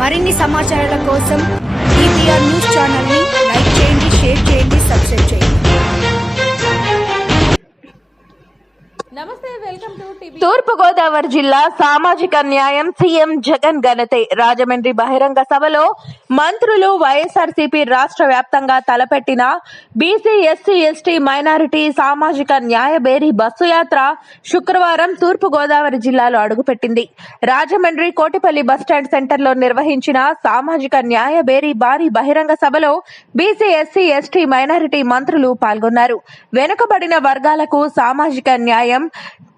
మరిన్ని సమాచారాల కోసం DPR news ఛానల్ని లైక్ చేయండి, షేర్ చేయండి, సబ్స్క్రైబ్ చేయండి. తూర్పు గోదావరి జిల్లా సామాజిక న్యాయం సీఎం జగన్ ఘనతే. రాజమండ్రి బహిరంగ సభలో మంత్రులు వైఎస్ఆర్సీపీ రాష్ట్ర వ్యాప్తంగా తలపెట్టిన బీసీ ఎస్సీ ఎస్టీ మైనారిటీ సామాజిక న్యాయ బేరీ బస్సు యాత్ర శుక్రవారం తూర్పు గోదావరి జిల్లాలో అడుగుపెట్టింది. రాజమండ్రి కోటిపల్లి బస్టాండ్ సెంటర్లో నిర్వహించిన సామాజిక న్యాయ బేరీ భారీ బహిరంగ సభలో బీసీ ఎస్సీ ఎస్టీ మైనారిటీ మంత్రులు పాల్గొన్నారు. వెనుకబడిన వర్గాలకు సామాజిక న్యాయం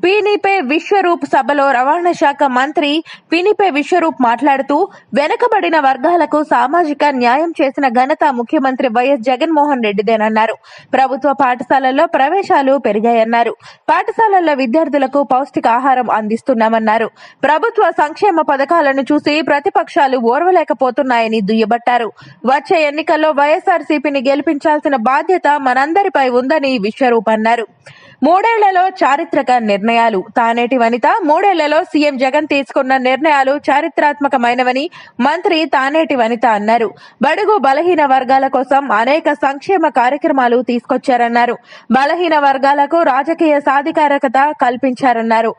పీనిపే విశ్వరూప్ సభలో రవాణా శాఖ మంత్రి పీనిపే విశ్వరూప్ మాట్లాడుతూ వెనుకబడిన వర్గాలకు సామాజిక న్యాయం చేసిన ఘనత ముఖ్యమంత్రి వైఎస్ జగన్మోహన్ రెడ్డిదేనన్నారు. ప్రభుత్వ పాఠశాలల్లో ప్రవేశాలు పెరిగాయన్నారు. పాఠశాలల్లో విద్యార్థులకు పౌష్టికాహారం అందిస్తున్నామన్నారు. ప్రభుత్వ సంక్షేమ పథకాలను చూసి ప్రతిపక్షాలు ఓర్వలేకపోతున్నాయని దుయ్యబట్టారు. వచ్చే ఎన్నికల్లో వైఎస్ఆర్సీపీని గెలిపించాల్సిన బాధ్యత మనందరిపై ఉందని విశ్వరూప్ అన్నారు. 3 ఏళ్లలో చారిత్రక నిర్ణయాలు. తానేటి వనిత 3 ఏళ్లలో సీఎం జగన్ తీసుకున్న నిర్ణయాలు చారిత్రాత్మకమైనవని మంత్రి తానేటి వనిత అన్నారు. బడుగు బలహీన వర్గాల కోసం అనేక సంక్షేమ కార్యక్రమాలు తీసుకొచ్చారన్నారు. బలహీన వర్గాలకు రాజకీయ సాధికారకత కల్పించారన్నారు.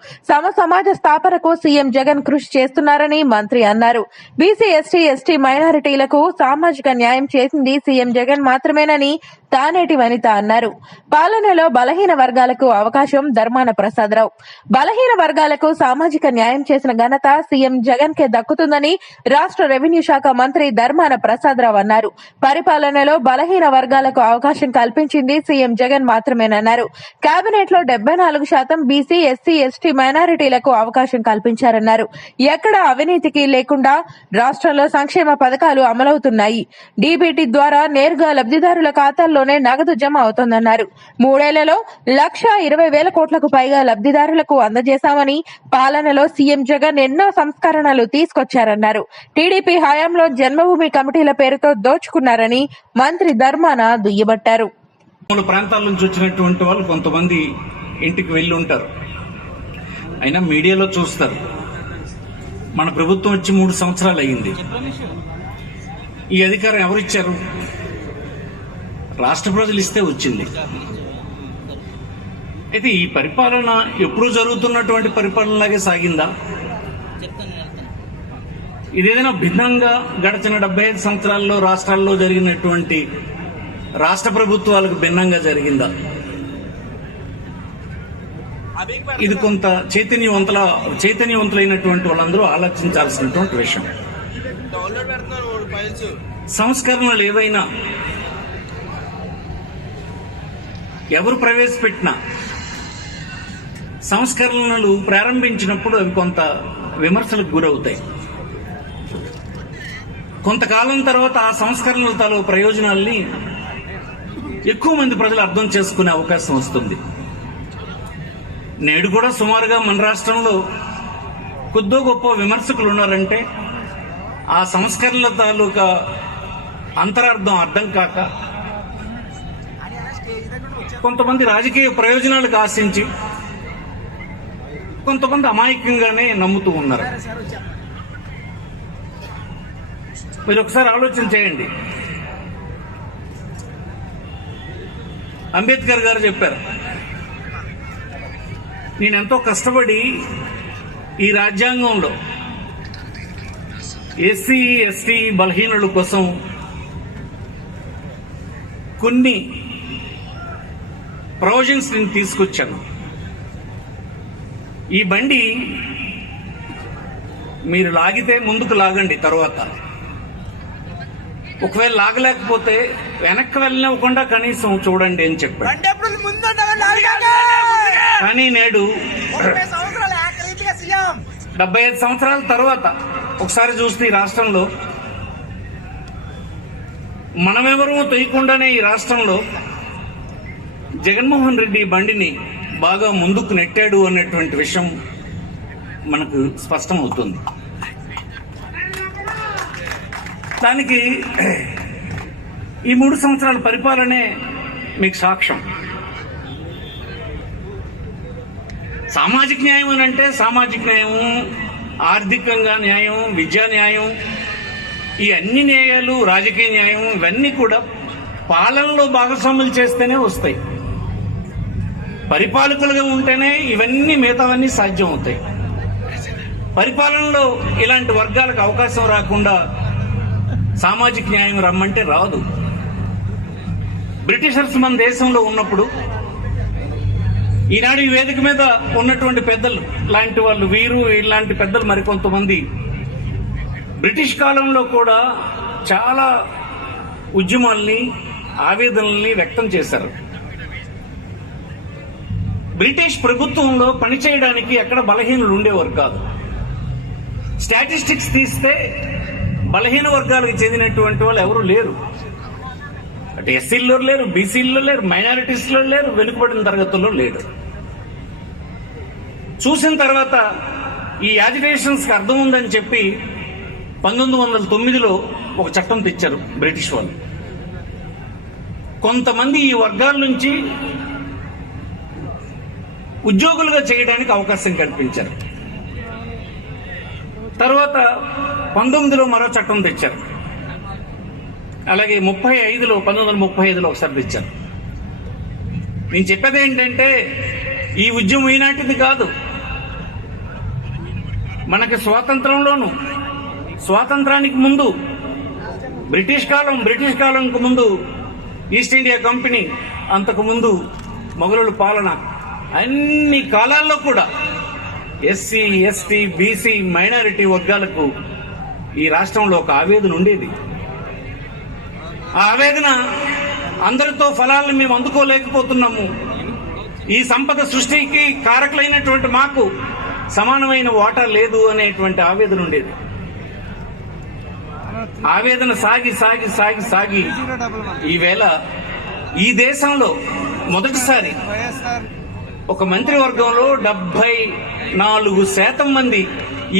సమాజ స్థాపనకు సీఎం జగన్ కృషి చేస్తున్నారని మంత్రి అన్నారు. బీసీ ఎస్టీ ఎస్టీ మైనారిటీలకు సామాజిక న్యాయం చేసింది సీఎం జగన్ మాత్రమేనని తానేటి వనిత అన్నారు. పాలనలో బలహీన వర్గాలకు అవకాశం ధర్మాన ప్రసాదరావు. బలహీన వర్గాలకు సామాజిక న్యాయం చేసిన ఘనత సీఎం జగన్ కే దక్కుతుందని రాష్ట్ర రెవెన్యూ శాఖ మంత్రి ధర్మాన ప్రసాదరావు అన్నారు. పరిపాలనలో బలహీన వర్గాలకు అవకాశం కల్పించింది సీఎం జగన్ మాత్రమేనన్నారు. కేబినెట్ లో 74% బీసీ ఎస్సీ ఎస్టీ మైనారిటీలకు అవకాశం కల్పించారన్నారు. ఎక్కడ అవినీతికి లేకుండా రాష్ట్రంలో సంక్షేమ పథకాలు అమలవుతున్నాయి. డీబీటీ ద్వారా నేరుగా లబ్ధిదారుల ఖాతాల్లోనే నగదు జమ అవుతోందన్నారు. 3 ఏళ్లలో 1,20,000 కోట్లకు పైగా లబ్ధిదారులకు అందజేశామని, పాలనలో సీఎం జగన్ ఎన్నో సంస్కరణలు తీసుకొచ్చారన్నారు. టీడీపీ హయాంలో జన్మభూమి కమిటీల పేరుతో దోచుకున్నారని మంత్రి ధర్మాన దుయ్యబట్టారు. ప్రాంతాల నుంచి వచ్చినటువంటి వాళ్ళు కొంతమంది ఇంటికి వెళ్ళి ఉంటారు, అయినా మీడియాలో చూస్తారు. మన ప్రభుత్వం వచ్చి 3 సంవత్సరాలు అయ్యింది. ఈ అధికారం ఎవరిచ్చారు? రాష్ట్ర ప్రజలు ఇస్తే వచ్చింది. అయితే ఈ పరిపాలన ఎప్పుడూ జరుగుతున్నటువంటి పరిపాలనలాగే సాగిందా? ఇదేదైనా భిన్నంగా గడిచిన 75 సంవత్సరాల్లో రాష్ట్రాల్లో జరిగినటువంటి రాష్ట్ర ప్రభుత్వాలకు భిన్నంగా జరిగిందా? ఇది కొంత చైతన్యవంతులైనటువంటి వాళ్ళందరూ ఆలోచించాల్సినటువంటి విషయం. సంస్కరణలు ఏవైనా ఎవరు ప్రవేశపెట్టినా సంస్కరణలు ప్రారంభించినప్పుడు అవి కొంత విమర్శలకు గురవుతాయి. కొంతకాలం తర్వాత ఆ సంస్కరణల తాలూకు ప్రయోజనాల్ని ఎక్కువ మంది ప్రజలు అర్థం చేసుకునే అవకాశం వస్తుంది. నేడు కూడా సుమారుగా మన రాష్ట్రంలో కొద్దో గొప్ప విమర్శకులు ఉన్నారంటే ఆ సంస్కరణల తాలూకా అంతరార్థం అర్థం కాక కొంతమంది రాజకీయ ప్రయోజనాలకు ఆశించి కొంతమంది అమాయకంగానే నమ్ముతూ ఉన్నారు. మీరు ఒకసారి ఆలోచన చేయండి. అంబేద్కర్ గారు చెప్పారు, నేనెంతో కష్టపడి ఈ రాజ్యాంగంలో ఎస్సీ ఎస్టీ బలహీనుల కోసం కొన్ని ప్రొవిజన్స్ నేను తీసుకొచ్చాను. ఈ బండి మీరు లాగితే ముందుకు లాగండి, తర్వాత ఒకవేళ లాగలేకపోతే వెనక్కి వెళ్ళనివ్వకుండా కనీసం చూడండి అని చెప్పాడు. కానీ నేడు 75 సంవత్సరాల తర్వాత ఒకసారి చూస్తే ఈ రాష్ట్రంలో మనమెవరూ తొయ్యకుండానే ఈ రాష్ట్రంలో జగన్మోహన్ రెడ్డి బండిని బాగా ముందుకు నెట్టాడు అన్నటువంటి విషయం మనకు స్పష్టమవుతుంది. దానికి ఈ 3 సంవత్సరాల పరిపాలనే మీకు సాక్ష్యం. సామాజిక న్యాయం అని అంటే సామాజిక న్యాయం, ఆర్థికంగా న్యాయం, విద్యా న్యాయం, ఈ అన్ని న్యాయాలు, రాజకీయ న్యాయం ఇవన్నీ కూడా పాలనలో భాగస్వాములు చేస్తేనే వస్తాయి. పరిపాలకులుగా ఉంటేనే ఇవన్నీ మిగతావన్నీ సాధ్యం అవుతాయి. పరిపాలనలో ఇలాంటి వర్గాలకు అవకాశం రాకుండా సామాజిక న్యాయం రమ్మంటే రాదు. బ్రిటిషర్స్ మన దేశంలో ఉన్నప్పుడు ఈనాడు ఈ వేదిక మీద ఉన్నటువంటి పెద్దలు లాంటి వాళ్ళు, వీరు ఇలాంటి పెద్దలు మరికొంతమంది బ్రిటిష్ కాలంలో కూడా చాలా ఉద్యమాల్ని, ఆవేదనల్ని వ్యక్తం చేశారు. బ్రిటిష్ ప్రభుత్వంలో పనిచేయడానికి ఎక్కడ బలహీనులు ఉండేవారు కాదు. స్టాటిస్టిక్స్ తీస్తే బలహీన వర్గాలకు చెందినటువంటి వాళ్ళు ఎవరు లేరు. అటు ఎస్సీల్లో లేరు, బీసీల్లో లేరు, మైనారిటీస్లో లేరు, వెనుకబడిన తరగతుల్లో లేరు. చూసిన తర్వాత ఈ యాజిటేషన్స్కి అర్థం ఉందని చెప్పి 1909లో ఒక చట్టం తెచ్చారు బ్రిటిష్ వాళ్ళు. కొంతమంది ఈ వర్గాల నుంచి ఉద్యోగులుగా చేయడానికి అవకాశం కల్పించారు. తర్వాత 19లో మరో చట్టం తెచ్చారు. అలాగే 1935లో ఒకసారి తెచ్చారు. నేను చెప్పేది ఏంటంటే ఈ ఉద్యమం ఈనాటిది కాదు. మనకి స్వాతంత్రానికి ముందు బ్రిటిష్ కాలంకు ముందు ఈస్ట్ ఇండియా కంపెనీ, అంతకు ముందు మొఘలుల పాలన, అన్ని కాలాల్లో కూడా ఎస్సీ, ఎస్టీ, బీసీ, మైనారిటీ వర్గాలకు ఈ రాష్ట్రంలో ఒక ఆవేదన ఉండేది. ఆ ఆవేదన అందరితో ఫలాలను మేము అందుకోలేకపోతున్నాము, ఈ సంపద సృష్టికి కారకులైనటువంటి మాకు సమానమైన వాటా లేదు అనేటువంటి ఆవేదన ఉండేది. ఆవేదన సాగి ఈవేళ ఈ దేశంలో మొదటిసారి ఒక మంత్రివర్గంలో 74% మంది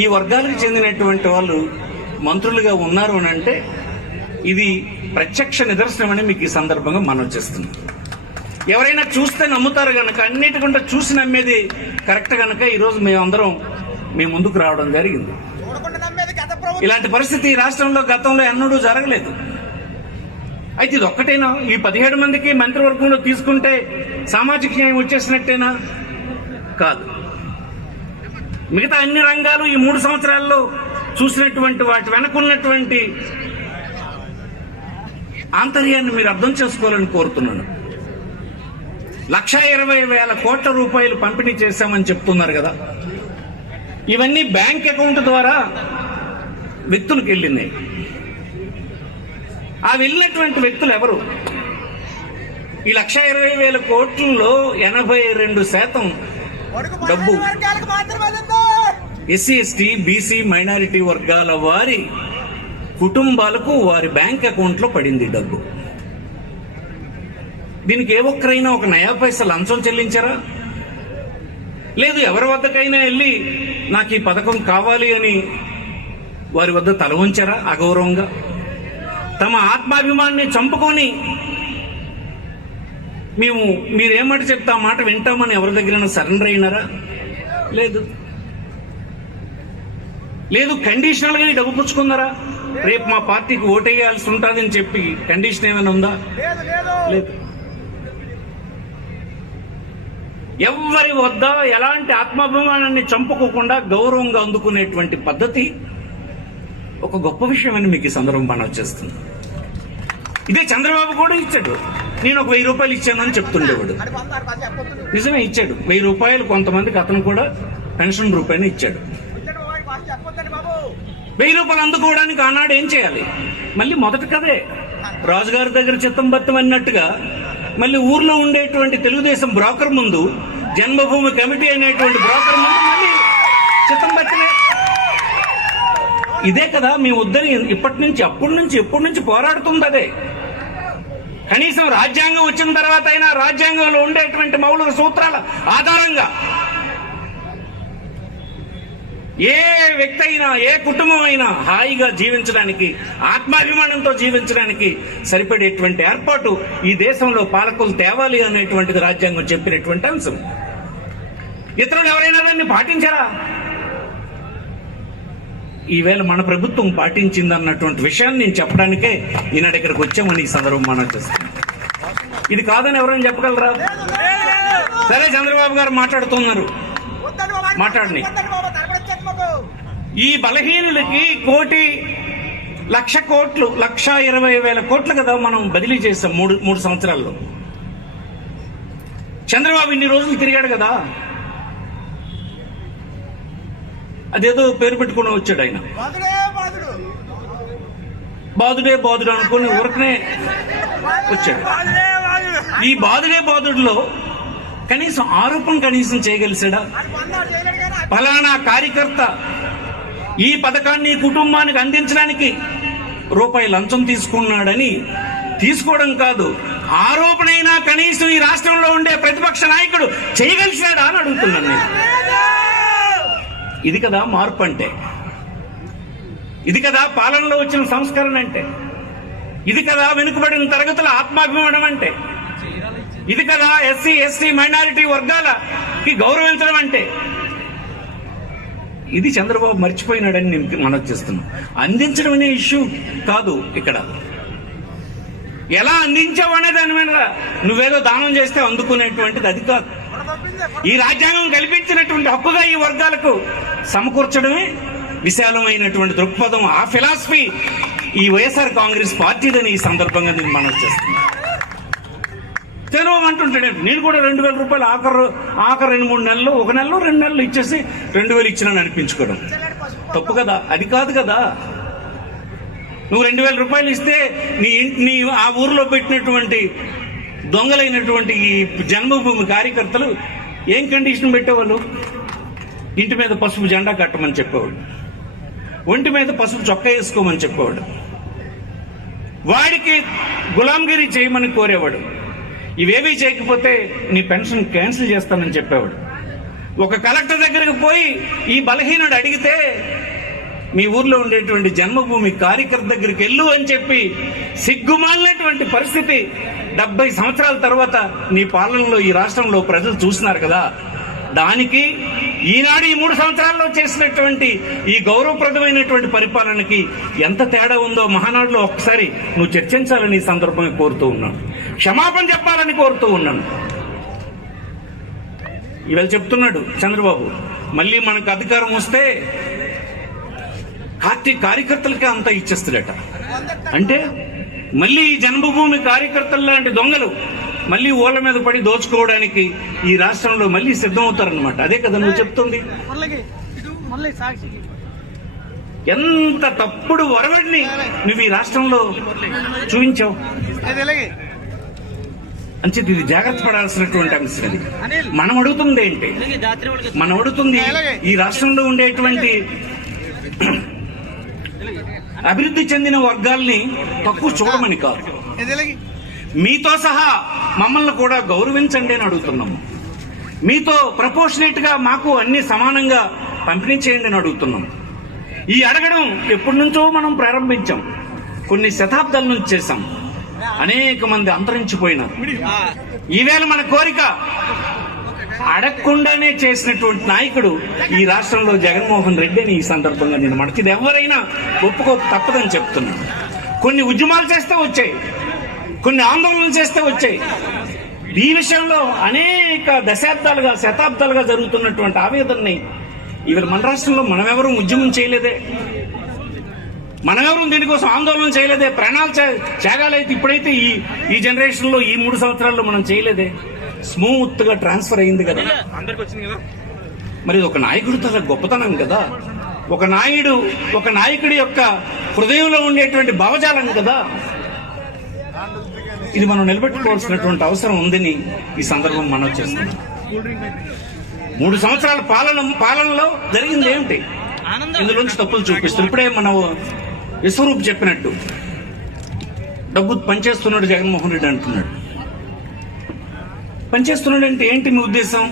ఈ వర్గాలకు చెందినటువంటి వాళ్ళు మంత్రులుగా ఉన్నారు అని అంటే ఇది ప్రత్యక్ష నిదర్శనమని మీకు ఈ సందర్భంగా మనం చేస్తున్నాం. ఎవరైనా చూస్తే నమ్ముతారు గనక, అన్నిటికంటే చూసి నమ్మేది కరెక్ట్ గనక ఈరోజు మేమందరం మీ ముందుకు రావడం జరిగింది. ఇలాంటి పరిస్థితి ఈ రాష్ట్రంలో గతంలో ఎన్నడూ జరగలేదు. అయితే ఇది ఒక్కటేనా? ఈ 17 మందికి మంత్రివర్గంలో తీసుకుంటే సామాజిక న్యాయం వచ్చేసినట్టేనా? కాదు. మిగతా అన్ని రంగాలు ఈ 3 సంవత్సరాల్లో చూసినటువంటి వాటి వెనకున్నటువంటి ఆంతర్యాన్ని మీరు అర్థం చేసుకోవాలని కోరుతున్నాను. 1,20,000 కోట్ల రూపాయలు పంపిణీ చేశామని చెప్తున్నారు కదా. ఇవన్నీ బ్యాంక్ అకౌంట్ ద్వారా వ్యక్తులకు వెళ్ళినాయి. ఆ వెళ్ళినటువంటి వ్యక్తులు ఎవరు? ఈ 1,20,000 కోట్లలో 82% డబ్బు ఎస్సీ, ఎస్టీ, బీసీ, మైనారిటీ వర్గాల వారి కుటుంబాలకు వారి బ్యాంక్ అకౌంట్లో పడింది డబ్బు. దీనికి ఏ ఒక్కరైనా ఒక నయా పైసా లంచం చెల్లించారా? లేదు. ఎవరి వద్దకైనా వెళ్ళి నాకు ఈ పథకం కావాలి అని వారి వద్ద తల ఉంచారా అగౌరవంగా? తమ ఆత్మాభిమానాన్ని చంపుకొని మీరేమాట చెప్తా మాట వింటామని ఎవరి దగ్గర సరెండర్ అయినారా? లేదు. కండిషనల్ గా డబ్బు పుచ్చుకున్నారా? రేపు మా పార్టీకి ఓటేయాల్సి ఉంటుందని చెప్పి కండిషన్ ఏమైనా ఉందా? లేదు. ఎవరి వద్ద ఎలాంటి ఆత్మాభిమానాన్ని చంపుకోకుండా గౌరవంగా అందుకునేటువంటి పద్ధతి ఒక గొప్ప విషయం అని మీకు ఈ సందర్భం మనం చేస్తుంది. ఇదే చంద్రబాబు కూడా ఇచ్చాడు. నేను ఒక 1,000 రూపాయలు ఇచ్చానని చెప్తుండేవాడు. నిజమే, ఇచ్చాడు 1,000 రూపాయలు. కొంతమందికి అతను కూడా పెన్షన్ రూపాయలు ఇచ్చాడు. 1,000 రూపాయలు అందుకోవడానికి ఆనాడు ఏం చేయాలి? మళ్ళీ మొదటి కదే రాజుగారి దగ్గర చిత్తం బత్తం అన్నట్టుగా మళ్ళీ ఊర్లో ఉండేటువంటి తెలుగుదేశం బ్రోకర్ ముందు, జన్మభూమి కమిటీ అనేటువంటి బ్రోకర్ ముందు మళ్ళీ చిత్తం బత్తమే. ఇదే కదా మీ ఉద్దని ఎప్పటి నుంచి పోరాడుతుంది. అదే కనీసం రాజ్యాంగం వచ్చిన తర్వాత అయినా రాజ్యాంగంలో ఉండేటువంటి మౌలిక సూత్రాల ఆధారంగా ఏ వ్యక్తి అయినా, ఏ కుటుంబం అయినా హాయిగా జీవించడానికి, ఆత్మాభిమానంతో జీవించడానికి సరిపడేటువంటి ఏర్పాటు ఈ దేశంలో పాలకులు తేవాలి అనేటువంటిది రాజ్యాంగం చెప్పినటువంటి అంశం. ఇతరులు ఎవరైనా దాన్ని పాటించారా? ఈవేళ మన ప్రభుత్వం పాటించింది అన్నటువంటి విషయాన్ని నేను చెప్పడానికే ఈనాడు ఇక్కడికి వచ్చామని ఈ సందర్భం మనం చేస్తాం. ఇది కాదని ఎవరైనా చెప్పగలరా? సరే, చంద్రబాబు గారు మాట్లాడుతున్నారు, మాట్లాడని. ఈ బలహీనులకి 1,00,00,000 కోట్లు, 1,20,000 కోట్లు కదా మనం బదిలీ చేస్తాం మూడు సంవత్సరాల్లో. చంద్రబాబు ఇన్ని రోజులు తిరిగాడు కదా, అదేదో పేరు పెట్టుకుని వచ్చాడు ఆయన. బాదుడే బాదుడు అనుకుని ఊరకనే వచ్చాడు. ఈ బాదుడులో కనీసం ఆరోపణ చేయగలిసాడా? ఫలానా కార్యకర్త ఈ పథకాన్ని కుటుంబానికి అందించడానికి రూపాయి లంచం తీసుకున్నాడని తీసుకోవడం కాదు, ఆరోపణైనా కనీసం ఈ రాష్ట్రంలో ఉండే ప్రతిపక్ష నాయకుడు చేయగలిసాడా అని అడుగుతున్నాను నేను. ఇది కదా మార్పు అంటే, ఇది కదా పాలనలో వచ్చిన సంస్కరణ అంటే, ఇది కదా వెనుకబడిన తరగతుల ఆత్మాభిమానం అంటే, ఇది కదా ఎస్సీ ఎస్టీ మైనారిటీ వర్గాలకి గౌరవించడం అంటే. ఇది చంద్రబాబు మర్చిపోయినాడని నేను మనం చేస్తున్నాం. అందించడం అనే ఇష్యూ కాదు ఇక్కడ, ఎలా అందించావు అనే దాని మీద నువ్వేదో దానం చేస్తే అందుకునేటువంటిది అది కాదు. ఈ రాజ్యాంగం కల్పించినటువంటి హక్కుగా ఈ వర్గాలకు సమకూర్చడమే విశాలమైనటువంటి దృక్పథం. ఆ ఫిలాసఫీ ఈ వైఎస్ఆర్ కాంగ్రెస్ పార్టీదని ఈ సందర్భంగా నేను మనం చేస్తున్నాను. చంద్రబాబు అంటుంటాడు, నేను కూడా 2,000 రూపాయలు ఆఖరు 2-3 నెలలు, 1 నెలలో 2 నెలలు ఇచ్చేసి 2,000 ఇచ్చినాను అనిపించుకోవడం తప్పు కదా, అది కాదు కదా. నువ్వు 2,000 రూపాయలు ఇస్తే నీ ఆ ఊర్లో పెట్టినటువంటి దొంగలైనటువంటి ఈ జన్మభూమి కార్యకర్తలు ఏం కండిషన్ పెట్టేవాళ్ళు? ఇంటి మీద పసుపు జెండా కట్టమని చెప్పేవాడు, ఒంటి మీద పసుపు చొక్కా వేసుకోమని చెప్పేవాడు, వాడికి గులాంగిరి చేయమని కోరేవాడు. ఇవేవీ చేయకపోతే నీ పెన్షన్ క్యాన్సిల్ చేస్తానని చెప్పేవాడు. ఒక కలెక్టర్ దగ్గరికి పోయి ఈ బలహీనుడు అడిగితే మీ ఊర్లో ఉండేటువంటి జన్మభూమి కార్యకర్త దగ్గరికి వెళ్ళు అని చెప్పి సిగ్గుమాలినటువంటి పరిస్థితి 70 సంవత్సరాల తర్వాత నీ పాలనలో ఈ రాష్ట్రంలో ప్రజలు చూస్తున్నారు కదా. దానికి ఈనాడు ఈ 3 సంవత్సరాల్లో చేసినటువంటి ఈ గౌరవప్రదమైనటువంటి పరిపాలనకి ఎంత తేడా ఉందో మహానాడులో ఒక్కసారి నువ్వు చర్చించాలని ఈ సందర్భంగా కోరుతూ ఉన్నాను, క్షమాపణ చెప్పాలని కోరుతూ ఉన్నాను. ఇవాళ చెప్తున్నాడు చంద్రబాబు, మళ్ళీ మనకు అధికారం వస్తే కార్యకర్తలకే అంతా ఇచ్చేస్తాడట. అంటే మళ్ళీ ఈ జన్మభూమి కార్యకర్తలు లాంటి దొంగలు మళ్ళీ ఓళ్ల మీద పడి దోచుకోవడానికి ఈ రాష్ట్రంలో మళ్ళీ సిద్ధమవుతారనమాట. అదే కదా నువ్వు చెప్తుంది. ఎంత తప్పుడు వరవడిని నువ్వు ఈ రాష్ట్రంలో చూపించావు. అంచేది ఇది జాగ్రత్త పడాల్సినటువంటి అంశం. అది మనం అడుగుతుంది ఏంటి? మనం అడుగుతుంది ఈ రాష్ట్రంలో ఉండేటువంటి అభివృద్ధి చెందిన వర్గాల్ని తక్కువ చూడమని కాదు, మీతో సహా మమ్మల్ని కూడా గౌరవించండి అని అడుగుతున్నాము. మీతో ప్రపోర్షనేట్ గా మాకు అన్ని సమానంగా పంపిణీ చేయండి అని అడుగుతున్నాం. ఈ అడగడం ఎప్పటి నుంచో మనం ప్రారంభించాం, కొన్ని శతాబ్దాల నుంచి చేశాం. అనేక మంది అంతరించిపోయినారు. ఈవేళ మన కోరిక అడగకుండానే చేసినటువంటి నాయకుడు ఈ రాష్ట్రంలో జగన్మోహన్ రెడ్డి అని ఈ సందర్భంగా నేను ఇది ఎవరైనా ఒప్పుకో తప్పదని చెప్తున్నాను. కొన్ని ఉద్యమాలు చేస్తే వచ్చాయి, కొన్ని ఆందోళనలు చేస్తే వచ్చాయి. ఈ విషయంలో అనేక దశాబ్దాలుగా శతాబ్దాలుగా జరుగుతున్నటువంటి ఆవేదనని ఇవాళ మన రాష్ట్రంలో మనమెవరూ ఉద్యమం చేయలేదే, మనమెవరూ దీనికోసం ఆందోళన చేయలేదే, ప్రాణాలు త్యాగాలైతే ఇప్పుడైతే ఈ జనరేషన్ లో ఈ 3 సంవత్సరాల్లో మనం చేయలేదే. స్మూత్ గా ట్రాన్స్ఫర్ అయింది కదా. మరి ఒక నాయకుడు తన గొప్పతనం కదా, ఒక నాయకుడి యొక్క హృదయంలో ఉండేటువంటి భావజాలం కదా. ఇది మనం నిలబెట్టుకోవాల్సినటువంటి అవసరం ఉందని ఈ సందర్భం మనం చేస్తున్నాం. 3 సంవత్సరాల పాలనలో జరిగింది ఏమిటి? ఇందులోంచి తప్పులు చూపిస్తారు. ఇప్పుడే మన విశ్వరూప్ చెప్పినట్టు డబ్బు పనిచేస్తున్నాడు జగన్మోహన్ రెడ్డి అంటున్నాడు. పనిచేస్తున్నాడు అంటే ఏంటి మీ ఉద్దేశం?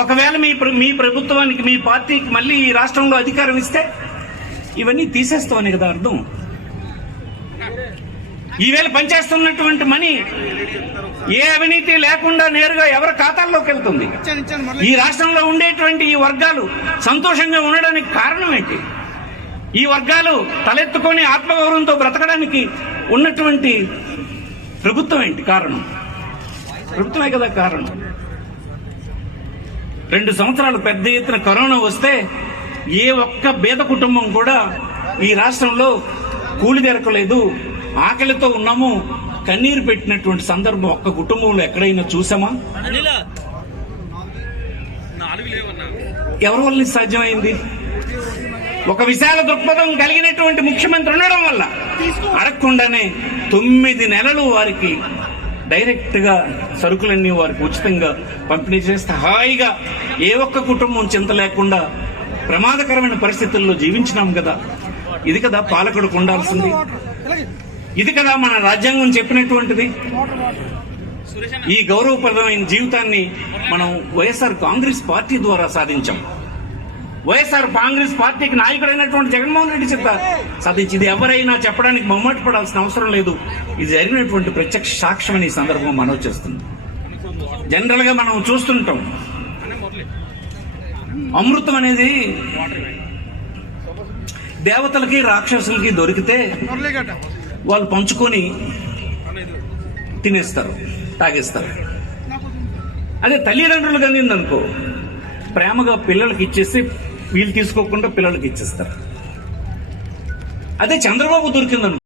ఒకవేళ మీ ప్రభుత్వానికి, మీ పార్టీకి మళ్ళీ ఈ రాష్ట్రంలో అధికారం ఇస్తే ఇవన్నీ తీసేస్తామని కదా అర్థం. ఈవేళ పనిచేస్తున్నటువంటి మనీ ఏ అవినీతి లేకుండా నేరుగా ఎవరి ఖాతాల్లోకి వెళ్తుంది. ఈ రాష్ట్రంలో ఉండేటువంటి ఈ వర్గాలు సంతోషంగా ఉండడానికి కారణం ఏంటి? ఈ వర్గాలు తలెత్తుకొని ఆత్మగౌరవంతో బ్రతకడానికి ఉన్నటువంటి ప్రభుత్వం ఏంటి కారణం? ప్రభుత్వమే కదా కారణం. 2 సంవత్సరాలు పెద్ద ఎత్తున కరోనా వస్తే ఏ ఒక్క పేద కుటుంబం కూడా ఈ రాష్ట్రంలో కూలి దొరకలేదు, ఆకలితో ఉన్నాము, కన్నీరు పెట్టినటువంటి సందర్భం ఒక్క కుటుంబంలో ఎక్కడైనా చూసామా? ఎవరి వల్ల సాధ్యమైంది? ఒక విశాల దృక్పథం కలిగినటువంటి ముఖ్యమంత్రి ఉండడం వల్ల అడగకుండానే 9 నెలలు వారికి డైరెక్ట్ గా సరుకులన్నీ వారికి ఉచితంగా పంపిణీ చేస్తే హాయిగా ఏ ఒక్క కుటుంబం చింత లేకుండా ప్రమాదకరమైన పరిస్థితుల్లో జీవించినాం కదా. ఇది కదా పాలకుడికి ఉండాల్సింది, ఇది కదా మన రాజ్యాంగం చెప్పినటువంటిది. ఈ గౌరవప్రదమైన జీవితాన్ని మనం వైఎస్ఆర్ కాంగ్రెస్ పార్టీ ద్వారా సాధించాం. వైఎస్ఆర్ కాంగ్రెస్ పార్టీకి నాయకుడైనటువంటి జగన్మోహన్ రెడ్డి చేత సాధించి, ఇది ఎవరైనా చెప్పడానికి మొమ్మట పడాల్సిన అవసరం లేదు. ఇది జరిగినటువంటి ప్రత్యక్ష సాక్ష్యం ఈ సందర్భం మనవి చేస్తుంది. జనరల్ గా మనం చూస్తుంటాం, అమృతం అనేది దేవతలకి రాక్షసులకి దొరికితే వాళ్ళు పంచుకొని తినేస్తారు, తాగేస్తారు. అదే తల్లిదండ్రులకు అందిందనుకో, ప్రేమగా పిల్లలకి ఇచ్చేసి వీళ్ళు తీసుకోకుండా పిల్లలకి ఇచ్చేస్తారు. అదే చంద్రబాబు దొరికిందనుకో,